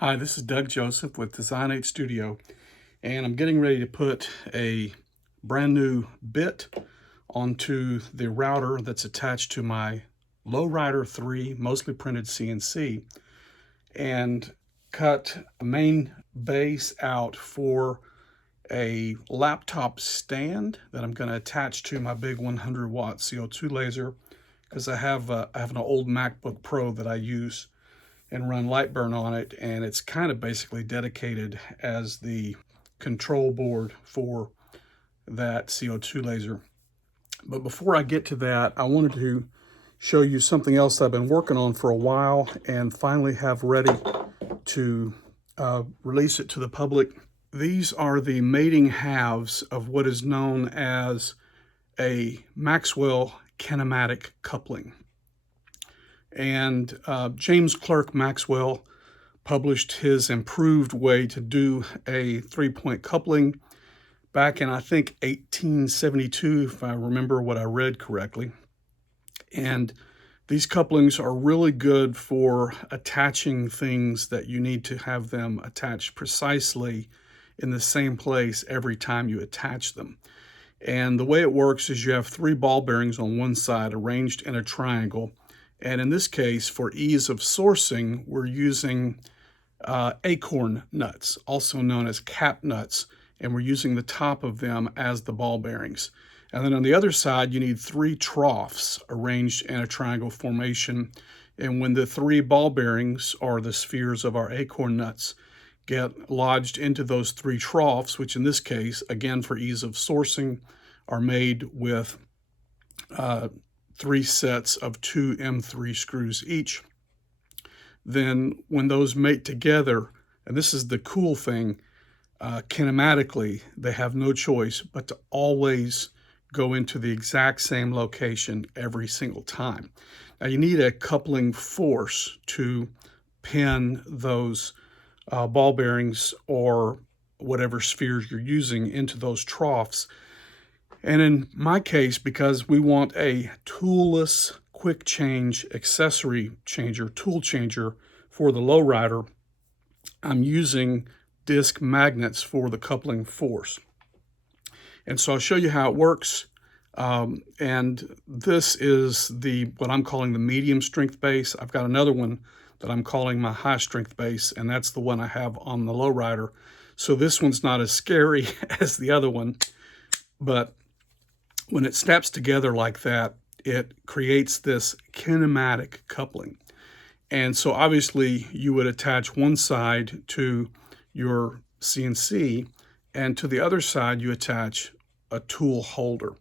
Hi, this is Doug Joseph with Design 8 Studio, and I'm getting ready to put a brand new bit onto the router that's attached to my LowRider 3 mostly printed CNC, and cut a main base out for a laptop stand that I'm going to attach to my big 100-watt CO2 laser, because I have an old MacBook Pro that I use and run Lightburn on it, and it's kind of basically dedicated as the control board for that CO2 laser. But before I get to that, I wanted to show you something else I've been working on for a while and finally have ready to release it to the public. These are the mating halves of what is known as a Maxwell kinematic coupling. And James Clerk Maxwell published his improved way to do a three-point coupling back in, I think, 1872, if I remember what I read correctly. And these couplings are really good for attaching things that you need to have them attached precisely in the same place every time you attach them. And the way it works is you have three ball bearings on one side arranged in a triangle. And in this case, for ease of sourcing, we're using acorn nuts, also known as cap nuts, and we're using the top of them as the ball bearings. And then on the other side, you need three troughs arranged in a triangle formation. And when the three ball bearings, or the spheres of our acorn nuts, get lodged into those three troughs, which in this case, again for ease of sourcing, are made with three sets of 2 M3 screws each. Then when those mate together, and this is the cool thing, kinematically, they have no choice but to always go into the exact same location every single time. Now you need a coupling force to pin those ball bearings or whatever spheres you're using into those troughs. And in my case, because we want a toolless quick change accessory changer, tool changer for the LowRider, I'm using disc magnets for the coupling force. And so I'll show you how it works. And this is what I'm calling the medium strength base. I've got another one that I'm calling my high strength base, and that's the one I have on the LowRider. So this one's not as scary as the other one, but when it snaps together like that, it creates this kinematic coupling. And so obviously you would attach one side to your CNC, and to the other side you attach a tool holder.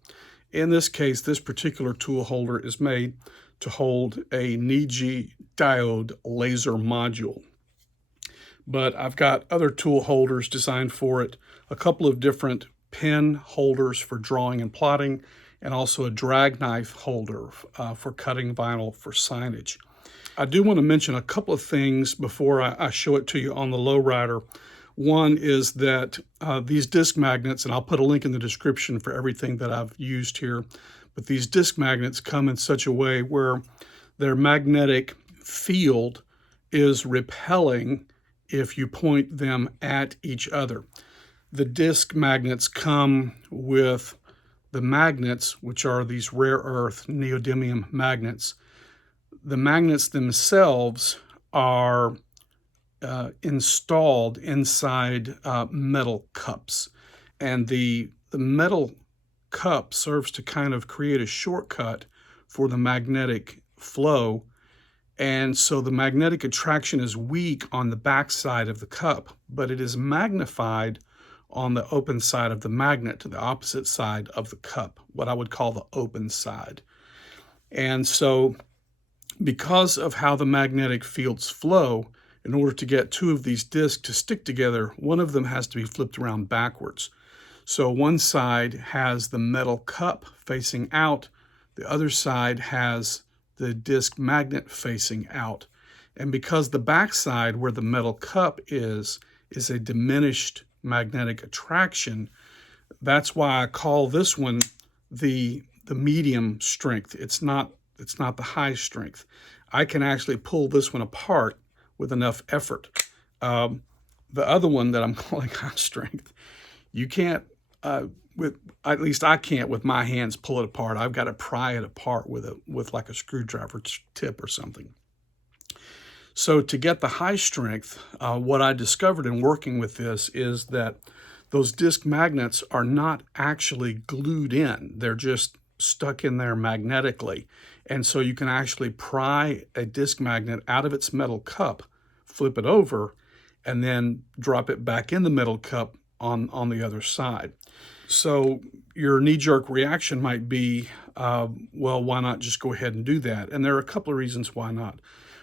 In this case, this particular tool holder is made to hold a Niji diode laser module. But I've got other tool holders designed for it, a couple of different pen holders for drawing and plotting, and also a drag knife holder for cutting vinyl for signage. I do want to mention a couple of things before I show it to you on the LowRider. One is that these disc magnets, and I'll put a link in the description for everything that I've used here, but these disc magnets come in such a way where their magnetic field is repelling if you point them at each other. The disc magnets come with the magnets, which are these rare earth neodymium magnets. The magnets themselves are installed inside metal cups. And the metal cup serves to kind of create a shortcut for the magnetic flow. And so the magnetic attraction is weak on the back side of the cup, but it is magnified on the open side of the magnet, to the opposite side of the cup, what I would call the open side. And so because of how the magnetic fields flow, in order to get two of these discs to stick together, one of them has to be flipped around backwards. So one side has the metal cup facing out, the other side has the disc magnet facing out. And because the back side where the metal cup is a diminished magnetic attraction, that's why I call this one the medium strength. It's not the high strength. I can actually pull this one apart with enough effort. The other one that I'm calling high strength, you can't, at least I can't with my hands pull it apart. I've got to pry it apart with like a screwdriver tip or something. So to get the high strength, what I discovered in working with this is that those disc magnets are not actually glued in. They're just stuck in there magnetically. And so you can actually pry a disc magnet out of its metal cup, flip it over, and then drop it back in the metal cup on the other side. So your knee-jerk reaction might be, well, why not just go ahead and do that? And there are a couple of reasons why not.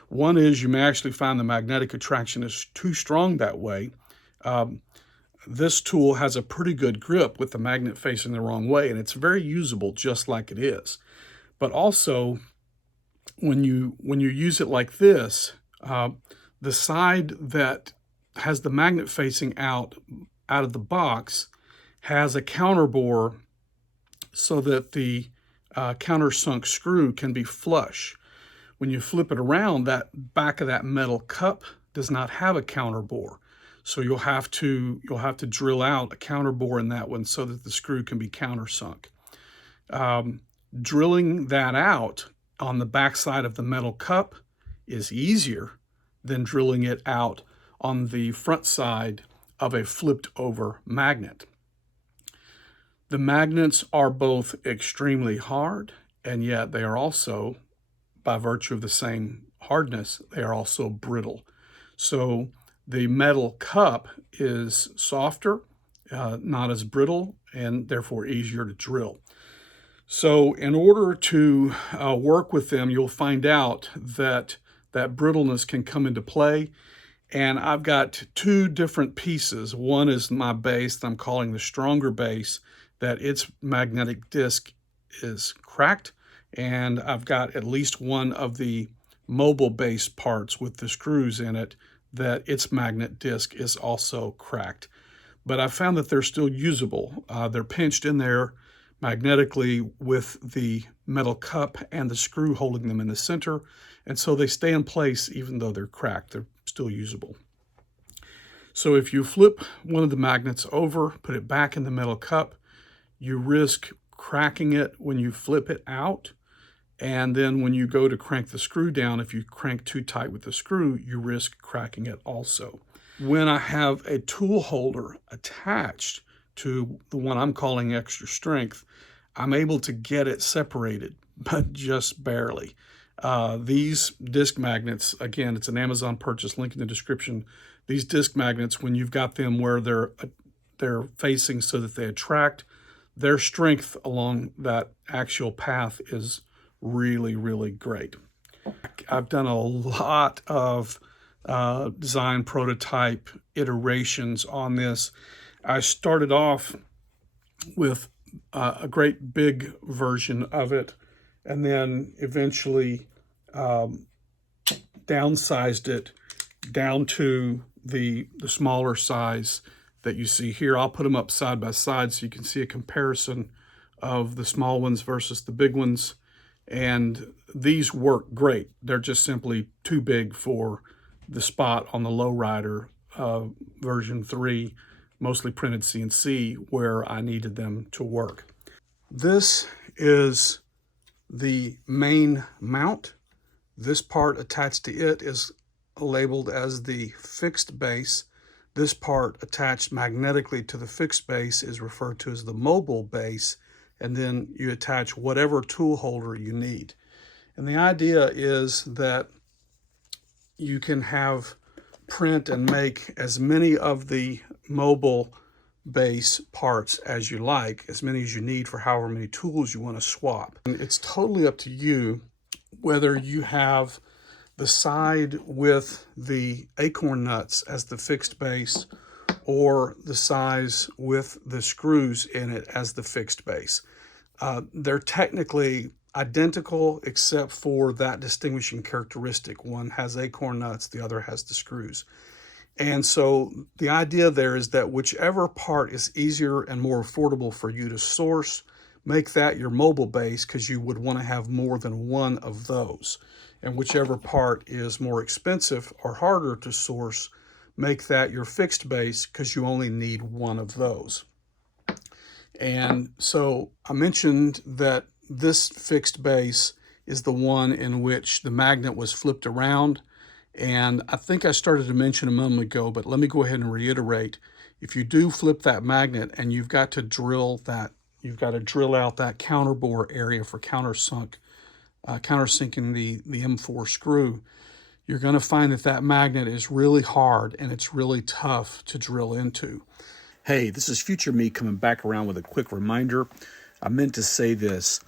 One is you may actually find the magnetic attraction is too strong that way. This tool has a pretty good grip with the magnet facing the wrong way, and it's very usable just like it is. But also, when you use it like this, the side that has the magnet facing out of the box has a counterbore so that the countersunk screw can be flush. When you flip it around, that back of that metal cup does not have a counterbore. So you'll have to drill out a counterbore in that one so that the screw can be countersunk. Drilling that out on the back side of the metal cup is easier than drilling it out on the front side of a flipped over magnet. The magnets are both extremely hard, and yet they are also, by virtue of the same hardness, they are also brittle. So the metal cup is softer, not as brittle, and therefore easier to drill. So in order to work with them, you'll find out that that brittleness can come into play. And I've got two different pieces. One is my base that I'm calling the stronger base, that its magnetic disc is cracked. And I've got at least one of the mobile base parts with the screws in it that its magnet disc is also cracked. But I found that they're still usable. They're pinched in there magnetically with the metal cup and the screw holding them in the center. And so they stay in place even though they're cracked. They're still usable. So if you flip one of the magnets over, put it back in the metal cup, you risk cracking it when you flip it out. And then when you go to crank the screw down, if you crank too tight with the screw, you risk cracking it also. When I have a tool holder attached to the one I'm calling extra strength, I'm able to get it separated, but just barely. These disc magnets, again, it's an Amazon purchase, link in the description. These disc magnets, when you've got them where they're facing so that they attract, their strength along that axial path is really, really great. I've done a lot of design prototype iterations on this. I started off with a great big version of it, and then eventually downsized it down to the smaller size that you see here. I'll put them up side by side so you can see a comparison of the small ones versus the big ones. And these work great. They're just simply too big for the spot on the LowRider version 3, mostly printed CNC, where I needed them to work. This is the main mount. This part attached to it is labeled as the fixed base. This part attached magnetically to the fixed base is referred to as the mobile base, and then you attach whatever tool holder you need. And the idea is that you can have print and make as many of the mobile base parts as you like, as many as you need for however many tools you want to swap. And it's totally up to you whether you have the side with the acorn nuts as the fixed base or the size with the screws in it as the fixed base. They're technically identical except for that distinguishing characteristic. One has acorn nuts, the other has the screws. And so the idea there is that whichever part is easier and more affordable for you to source, make that your mobile base, because you would want to have more than one of those. And whichever part is more expensive or harder to source, make that your fixed base because you only need one of those. And so I mentioned that this fixed base is the one in which the magnet was flipped around. And I think I started to mention a moment ago, but let me go ahead and reiterate. If you do flip that magnet and you've got to drill out that counterbore area for countersinking the M4 screw, you're going to find that that magnet is really hard and it's really tough to drill into. Hey, this is future me coming back around with a quick reminder. I meant to say this.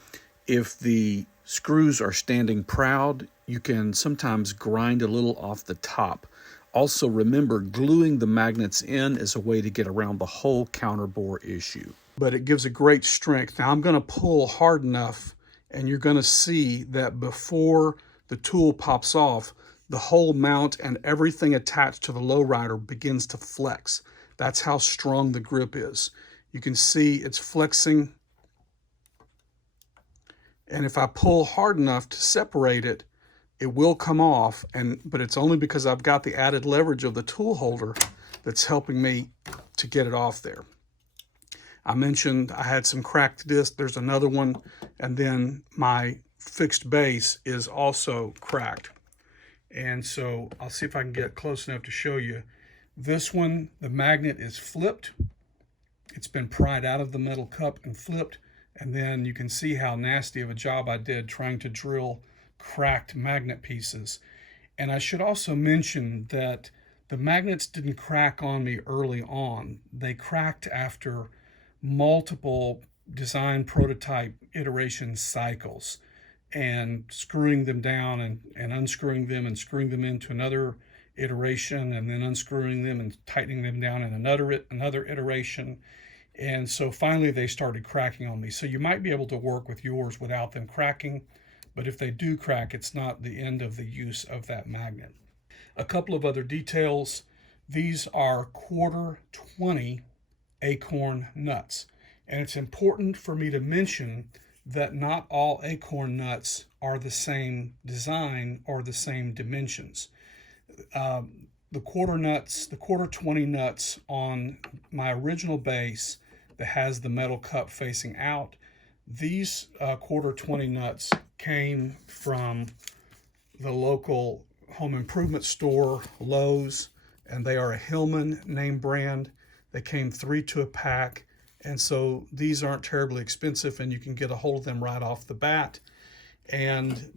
If the screws are standing proud, you can sometimes grind a little off the top. Also remember, gluing the magnets in is a way to get around the whole counterbore issue. But it gives a great strength. Now I'm going to pull hard enough and you're going to see that before the tool pops off, the whole mount and everything attached to the LowRider begins to flex. That's how strong the grip is. You can see it's flexing. And if I pull hard enough to separate it, it will come off, but it's only because I've got the added leverage of the tool holder that's helping me to get it off there. I mentioned I had some cracked discs. There's another one, and then my fixed base is also cracked. And so I'll see if I can get close enough to show you. This one, the magnet is flipped. It's been pried out of the metal cup and flipped. And then you can see how nasty of a job I did trying to drill cracked magnet pieces. And I should also mention that the magnets didn't crack on me early on. They cracked after multiple design prototype iteration cycles and screwing them down and unscrewing them and screwing them into another iteration and then unscrewing them and tightening them down in another iteration. And so finally they started cracking on me. So you might be able to work with yours without them cracking, but if they do crack, it's not the end of the use of that magnet. A couple of other details. These are 1/4-20 acorn nuts. And it's important for me to mention that not all acorn nuts are the same design or the same dimensions. The 1/4-20 nuts on my original base that has the metal cup facing out, these 1/4-20 nuts came from the local home improvement store, Lowe's, and they are a Hillman name brand. They came 3 to a pack, and so these aren't terribly expensive and you can get a hold of them right off the bat. And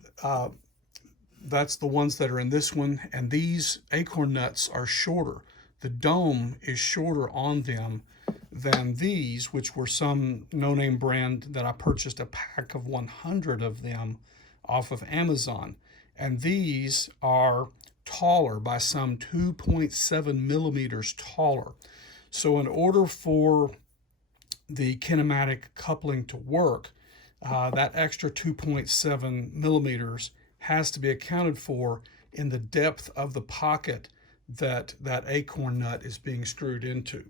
that's the ones that are in this one. And these acorn nuts are shorter. The dome is shorter on them than these, which were some no-name brand that I purchased a pack of 100 of them off of Amazon. And these are taller by some 2.7 millimeters taller. So in order for the kinematic coupling to work, that extra 2.7 millimeters has to be accounted for in the depth of the pocket that that acorn nut is being screwed into.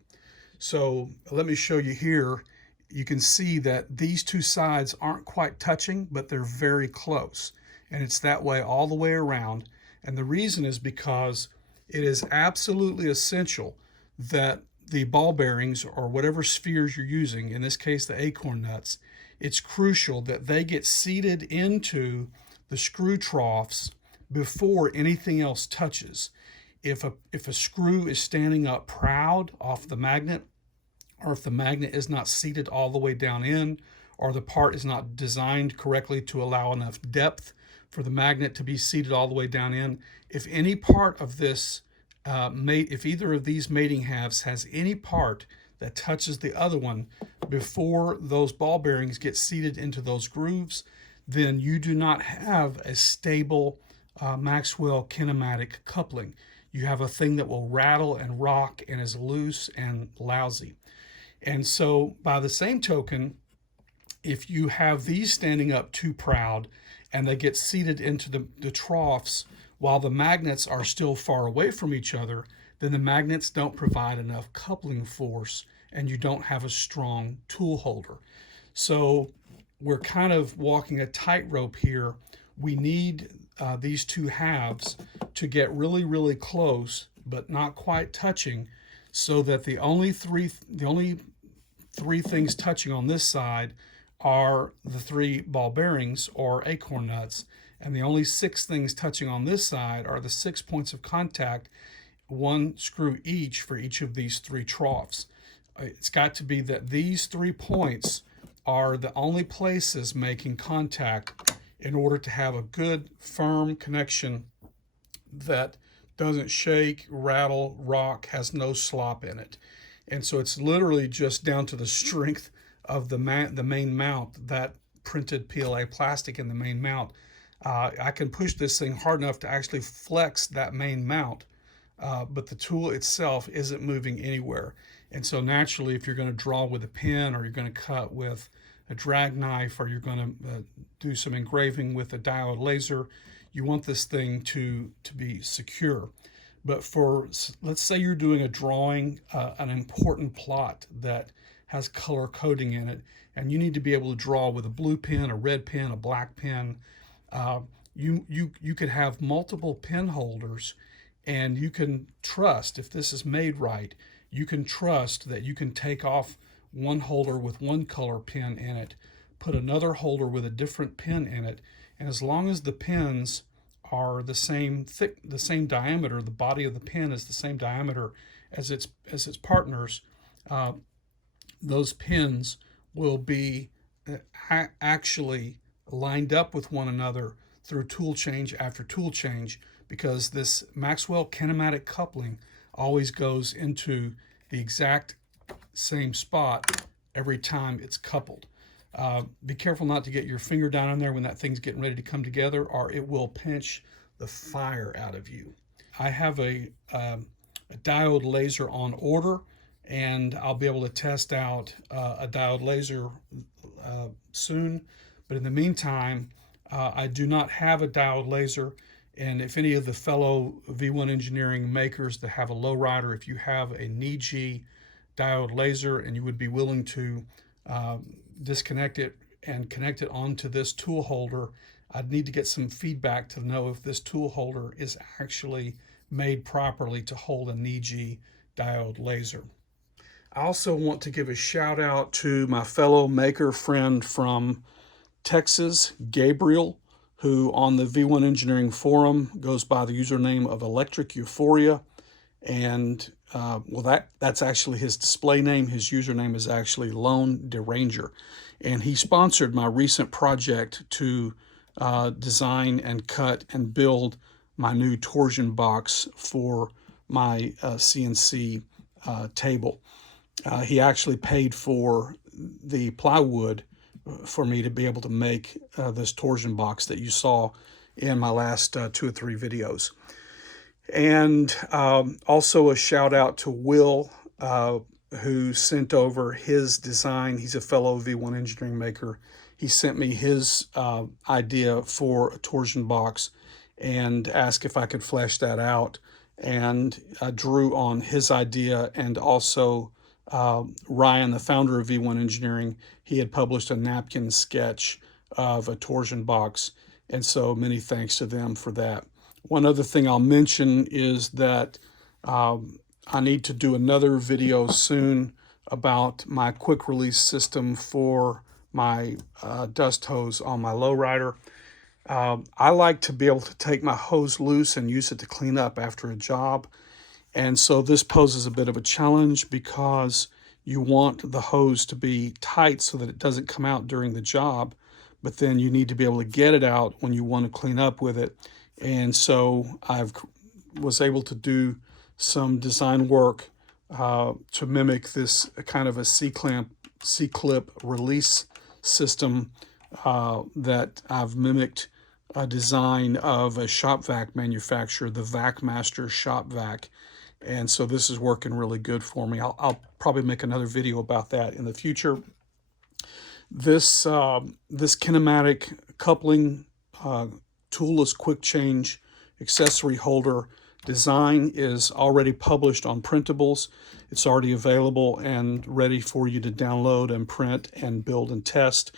So let me show you here. You can see that these two sides aren't quite touching, but they're very close. And it's that way all the way around. And the reason is because it is absolutely essential that the ball bearings or whatever spheres you're using, in this case the acorn nuts, it's crucial that they get seated into the screw troughs before anything else touches. If a screw is standing up proud off the magnet, or if the magnet is not seated all the way down in, or the part is not designed correctly to allow enough depth for the magnet to be seated all the way down in, if any part of this if either of these mating halves has any part that touches the other one before those ball bearings get seated into those grooves, then you do not have a stable Maxwell kinematic coupling. You have a thing that will rattle and rock and is loose and lousy. And so by the same token, if you have these standing up too proud and they get seated into the troughs while the magnets are still far away from each other, then the magnets don't provide enough coupling force and you don't have a strong tool holder. So we're kind of walking a tightrope here. We need these two halves to get really, really close but not quite touching, so that the only three things touching on this side are the 3 ball bearings or acorn nuts, and the only 6 things touching on this side are the 6 points of contact, 1 screw each for each of these 3 troughs. It's got to be that these 3 points are the only places making contact in order to have a good firm connection that doesn't shake, rattle, rock, has no slop in it. And so it's literally just down to the strength of the main mount, that printed PLA plastic in the main mount. I can push this thing hard enough to actually flex that main mount, but the tool itself isn't moving anywhere. And so naturally, if you're going to draw with a pen, or you're going to cut with a drag knife, or you're going to do some engraving with a diode laser, you want this thing to be secure. But for, let's say you're doing a drawing, an important plot that has color coding in it, and you need to be able to draw with a blue pen, a red pen, a black pen. You could have multiple pen holders, and you can trust, if this is made right, you can trust that you can take off one holder with one color pen in it, put another holder with a different pen in it, and as long as the pens are the same thick, the same diameter, the body of the pen is the same diameter as its partners, those pens will be actually lined up with one another through tool change after tool change, because this Maxwell kinematic coupling always goes into the exact same spot every time it's coupled. Be careful not to get your finger down in there when that thing's getting ready to come together, or it will pinch the fire out of you. I have a diode laser on order, and I'll be able to test out a diode laser soon. But in the meantime, I do not have a diode laser. And if any of the fellow V1 engineering makers that have a LowRider, if you have a Niji diode laser and you would be willing to disconnect it and connect it onto this tool holder, I'd need to get some feedback to know if this tool holder is actually made properly to hold a Niji diode laser. I also want to give a shout out to my fellow maker friend from Texas, Gabriel, who on the V1 Engineering Forum goes by the username of Electric Euphoria. And that's actually his display name. His username is actually Lone Deranger. And he sponsored my recent project to design and cut and build my new torsion box for my CNC table. He actually paid for the plywood for me to be able to make this torsion box that you saw in my last 2 or 3 videos. And also a shout out to Will, who sent over his design. He's a fellow V1 engineering maker. He sent me his idea for a torsion box and asked if I could flesh that out. And I drew on his idea, and also Ryan, the founder of V1 Engineering, he had published a napkin sketch of a torsion box. And so many thanks to them for that. One other thing I'll mention is that I need to do another video soon about my quick release system for my dust hose on my LowRider. I like to be able to take my hose loose and use it to clean up after a job. And so this poses a bit of a challenge, because you want the hose to be tight so that it doesn't come out during the job, but then you need to be able to get it out when you want to clean up with it. And so I was able to do some design work to mimic this kind of a C-clip release system that I've mimicked a design of a shop vac manufacturer, the VacMaster shop vac. And so this is working really good for me. I'll probably make another video about that in the future. This kinematic coupling toolless quick change accessory holder design is already published on printables. It's already available and ready for you to download and print and build and test.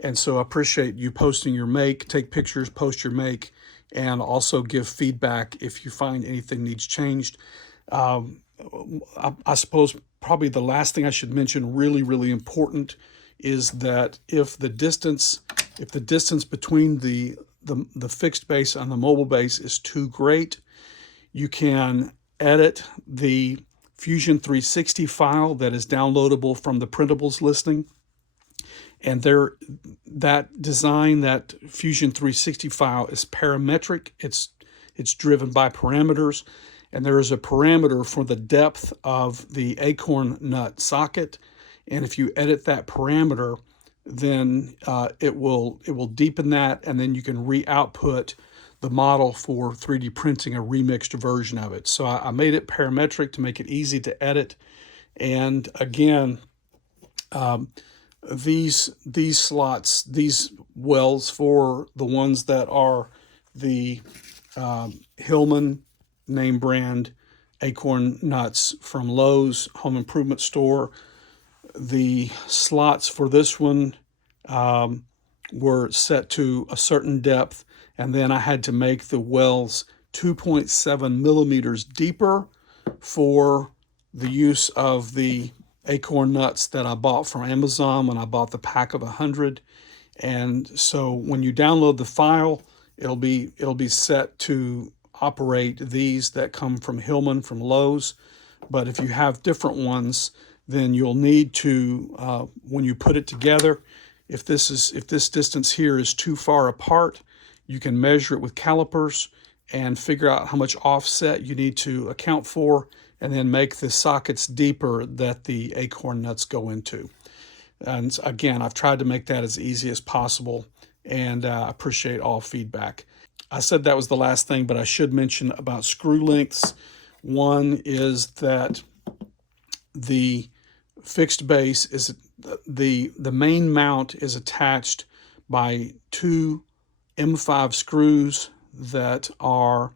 And so I appreciate you posting your make, take pictures, post your make, and also give feedback if you find anything needs changed. I suppose probably the last thing I should mention, really, really important, is that if the distance between the fixed base and the mobile base is too great, you can edit the Fusion 360 file that is downloadable from the printables listing. And that Fusion 360 file is parametric. It's driven by parameters, and there is a parameter for the depth of the acorn nut socket. And if you edit that parameter, then it will deepen that, and then you can re-output the model for 3D printing a remixed version of it. So I made it parametric to make it easy to edit. And again, these slots, these wells for the ones that are the Hillman name brand acorn nuts from Lowe's Home Improvement Store. The slots for this one were set to a certain depth, and then I had to make the wells 2.7 millimeters deeper for the use of the acorn nuts that I bought from Amazon when I bought the pack of 100. And so when you download the file, it'll be set to operate these that come from Hillman from Lowe's. But if you have different ones, then you'll need to, when you put it together, if this distance here is too far apart, you can measure it with calipers and figure out how much offset you need to account for, and then make the sockets deeper that the acorn nuts go into. And again, I've tried to make that as easy as possible, and I appreciate all feedback. I said that was the last thing, but I should mention about screw lengths. One is that the fixed base is the main mount is attached by two M5 screws that are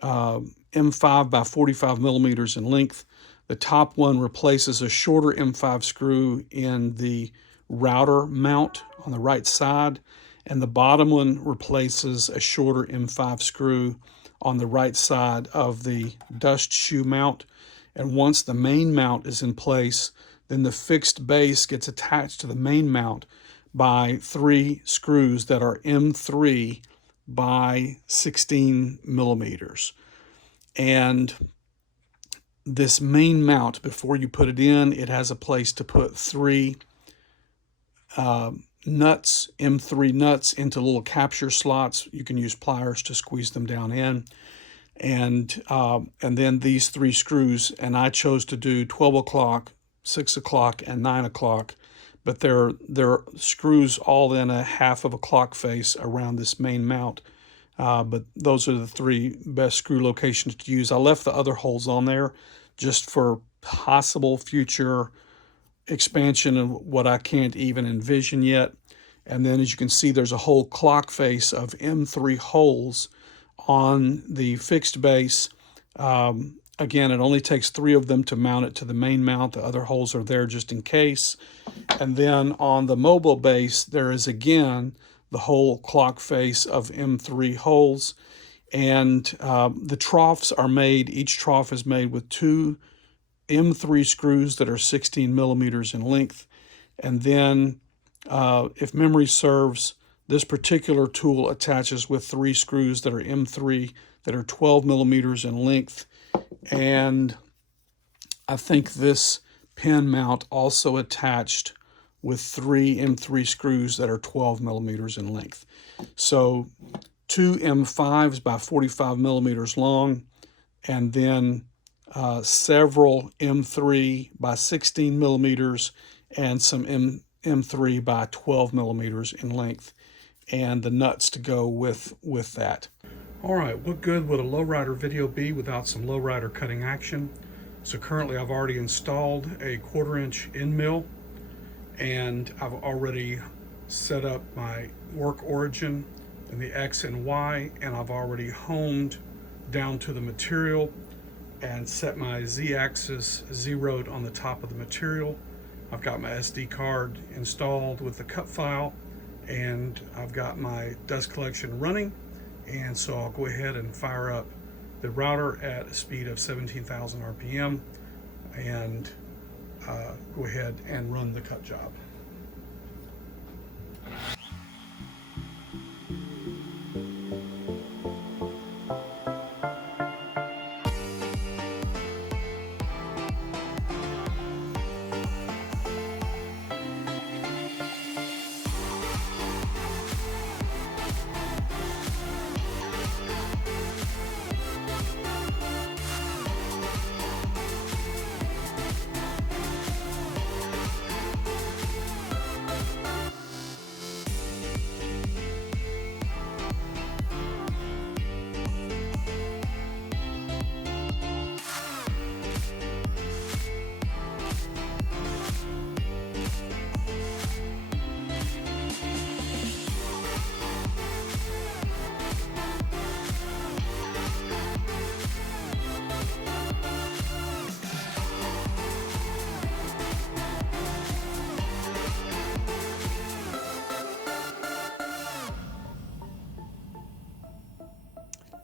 M5 by 45 millimeters in length. The top one replaces a shorter M5 screw in the router mount on the right side, and the bottom one replaces a shorter M5 screw on the right side of the dust shoe mount. And once the main mount is in place, then the fixed base gets attached to the main mount by 3 screws that are M3 by 16 millimeters. And this main mount, before you put it in, it has a place to put 3 nuts, M3 nuts, into little capture slots. You can use pliers to squeeze them down in. And then these 3 screws, and I chose to do 12 o'clock, 6 o'clock, and 9 o'clock, but they're screws all in a half of a clock face around this main mount. But those are the 3 best screw locations to use. I left the other holes on there just for possible future expansion of what I can't even envision yet. And then as you can see, there's a whole clock face of M3 holes on the fixed base. Again, it only takes 3 of them to mount it to the main mount. The other holes are there just in case. And then on the mobile base, there is again the whole clock face of M3 holes. And the troughs are made, each trough is made with 2 M3 screws that are 16 millimeters in length. And then, if memory serves, this particular tool attaches with 3 screws that are M3 that are 12 millimeters in length. And I think this pin mount also attached with 3 M3 screws that are 12 millimeters in length. So 2 M5s by 45 millimeters long, and then several M3 by 16 millimeters and some M3 by 12 millimeters in length, and the nuts to go with that. All right, what good would a LowRider video be without some LowRider cutting action? So currently I've already installed a 1/4-inch end mill, and I've already set up my work origin in the X and Y, and I've already honed down to the material and set my Z-axis zeroed on the top of the material. I've got my SD card installed with the cut file, and I've got my dust collection running. And so I'll go ahead and fire up the router at a speed of 17,000 RPM and go ahead and run the cut job.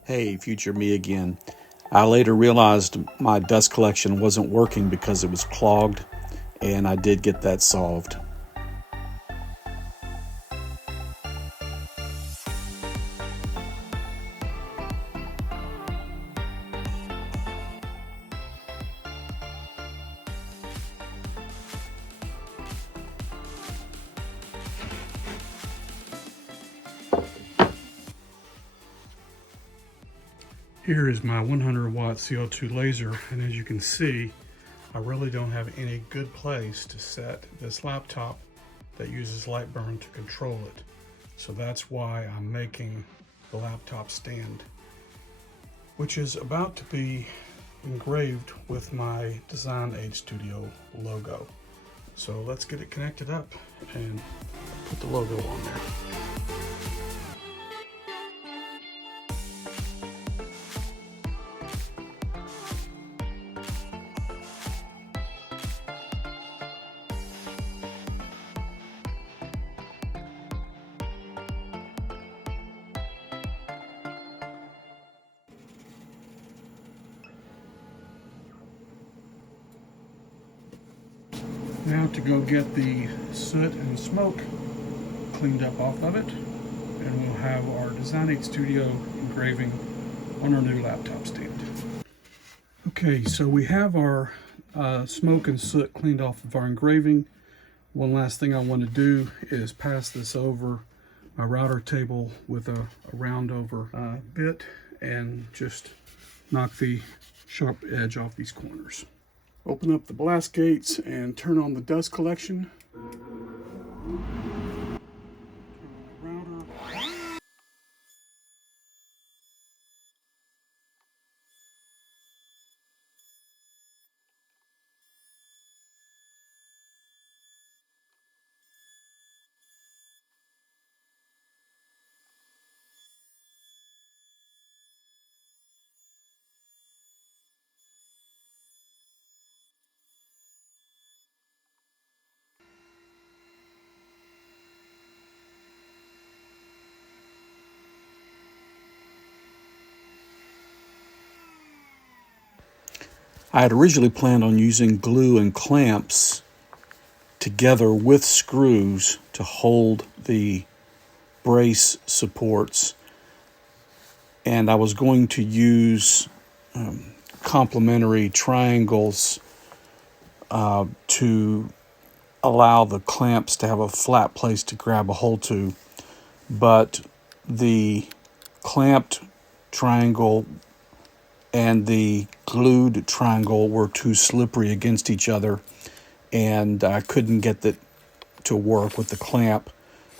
Hey, future me again. I later realized my dust collection wasn't working because it was clogged, and I did get that solved. Here is my 100 watt CO2 laser, and as you can see, I really don't have any good place to set this laptop that uses light burn to control it. So that's why I'm making the laptop stand, which is about to be engraved with my Design Aid Studio logo. So let's get it connected up and put the logo on there. Now to go get the soot and smoke cleaned up off of it, and we'll have our Design Aid Studio engraving on our new laptop stand. Okay, so we have our smoke and soot cleaned off of our engraving. One last thing I want to do is pass this over my router table with a round over bit and just knock the sharp edge off these corners. Open up the blast gates and turn on the dust collection. Turn on the router. I had originally planned on using glue and clamps together with screws to hold the brace supports, and I was going to use complementary triangles to allow the clamps to have a flat place to grab a hold to, but the clamped triangle and the glued triangle were too slippery against each other, and I couldn't get that to work with the clamp.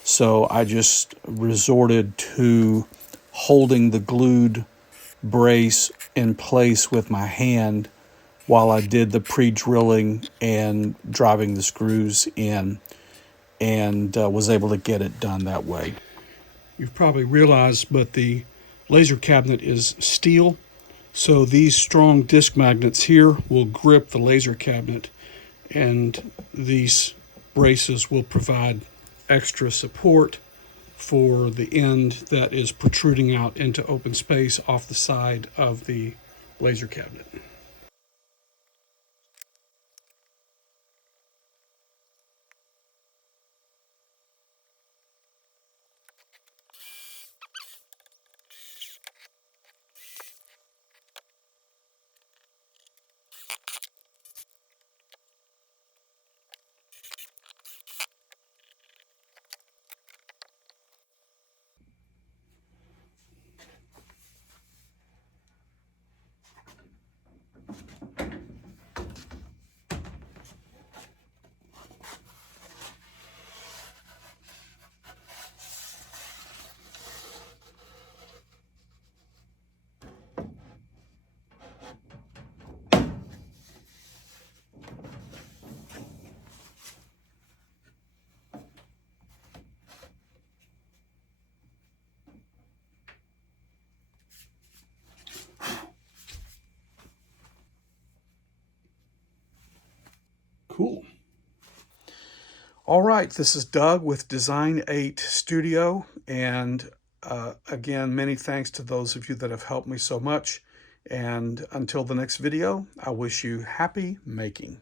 So I just resorted to holding the glued brace in place with my hand while I did the pre-drilling and driving the screws in, and was able to get it done that way. You've probably realized, but the laser cabinet is steel. So these strong disc magnets here will grip the laser cabinet, and these braces will provide extra support for the end that is protruding out into open space off the side of the laser cabinet. Cool. All right, this is Doug with Design 8 Studio, and again, many thanks to those of you that have helped me so much. And until the next video, I wish you happy making.